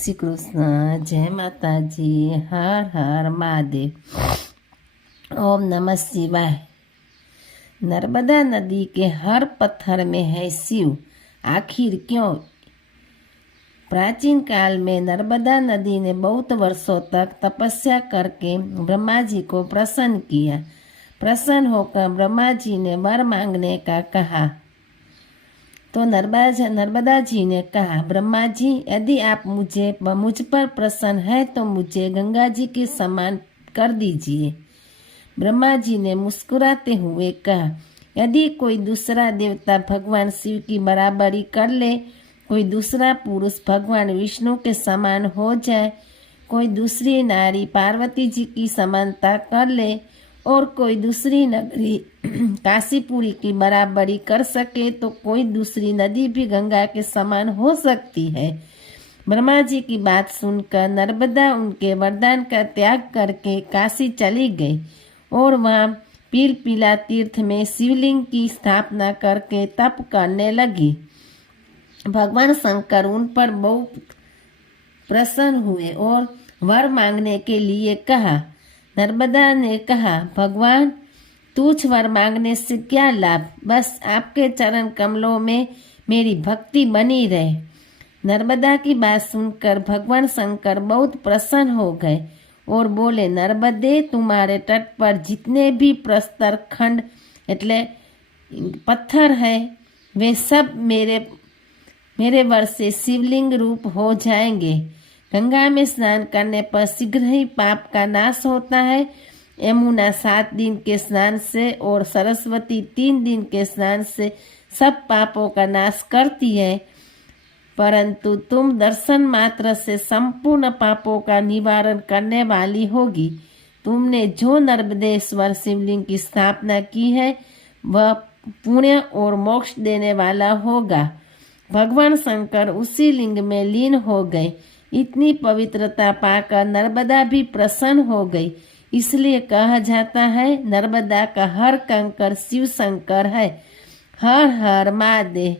શ્રી કૃષ્ણ, જય માતાજી, હર હર મહાદેવ। ओम नमः शिवाय। नर्मदा नदी के हर पत्थर में है शिव, आखिर क्यों? प्राचीन काल में नर्मदा नदी ने बहुत वर्षों तक तपस्या करके ब्रह्मा जी को प्रसन्न किया। प्रसन्न होकर ब्रह्मा जी ने वर मांगने का कहा तो नर्मदा जी ने कहा, ब्रह्मा जी, यदि आप मुझ पर प्रसन्न है तो मुझे गंगा जी के समान कर दीजिए। ब्रह्मा जी ने मुस्कुराते हुए कहा, यदि कोई दूसरा देवता भगवान शिव की बराबरी कर ले, कोई दूसरा पुरुष भगवान विष्णु के समान हो जाए, कोई दूसरी नारी पार्वती जी की समानता कर ले और कोई दूसरी नगरी काशीपुरी की बराबरी कर सके तो कोई दूसरी नदी भी गंगा के समान हो सकती है। ब्रह्मा जी की बात सुनकर नर्मदा उनके वरदान का त्याग करके काशी चली गई और वहाँ पीला तीर्थ में शिवलिंग की स्थापना करके तप करने लगी। भगवान शंकर उन पर बहुत प्रसन्न हुए और वर मांगने के लिए कहा। नर्मदा ने कहा, भगवान, तुच्छ वर मांगने से क्या लाभ, बस आपके चरण कमलों में मेरी भक्ति बनी रहे। नर्मदा की बात सुनकर भगवान शंकर बहुत प्रसन्न हो गए और बोले, नर्मदे, तुम्हारे तट पर जितने भी प्रस्तर खंड एटले पत्थर है वे सब मेरे वर से शिवलिंग रूप हो जाएंगे। गंगा में स्नान करने पर शीघ्र ही पाप का नाश होता है। यमुना 7 दिन के स्नान से और सरस्वती 3 दिन के स्नान से सब पापों का नाश करती है, परंतु तुम दर्शन मात्र से संपूर्ण पापों का निवारण करने वाली होगी। तुमने जो नर्मदेश्वर शिवलिंग की स्थापना की है वह पुण्य और मोक्ष देने वाला होगा। भगवान शंकर उसी लिंग में लीन हो गए। इतनी पवित्रता पाकर नर्मदा भी प्रसन्न हो गई। इसलिए कहा जाता है, नर्मदा का हर कंकर शिव शंकर है। हर हर महादेव।